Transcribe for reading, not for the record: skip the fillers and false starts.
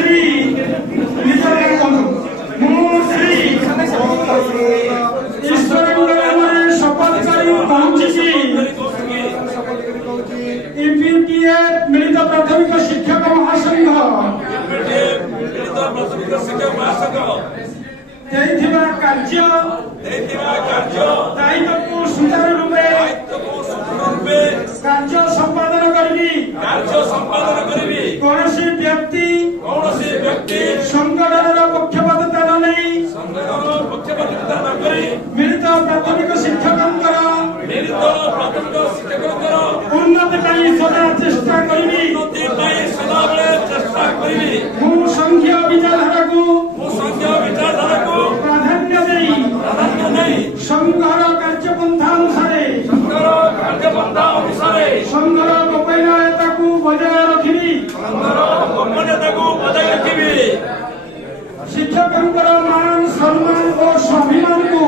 श्री ईश्वर शपथ कर पहुंची ईपीटीएफ मिलित प्राथमिक शिक्षक महासंघ कार्य दायित्व सुचारू रूपे कार्य संपादन करी कौन व्यक्ति संगठन पक्षपातिता नहीं मिलित प्राथमिक शिक्षक उन्नति सदा चेष्टा करी संघीय विचारधारा को प्राधान्य दे संघर कार्यपंथा अनुसार संघर गोपनीयता को बजाय रखी शिक्षक मान सम्मान और स्वाभिमान को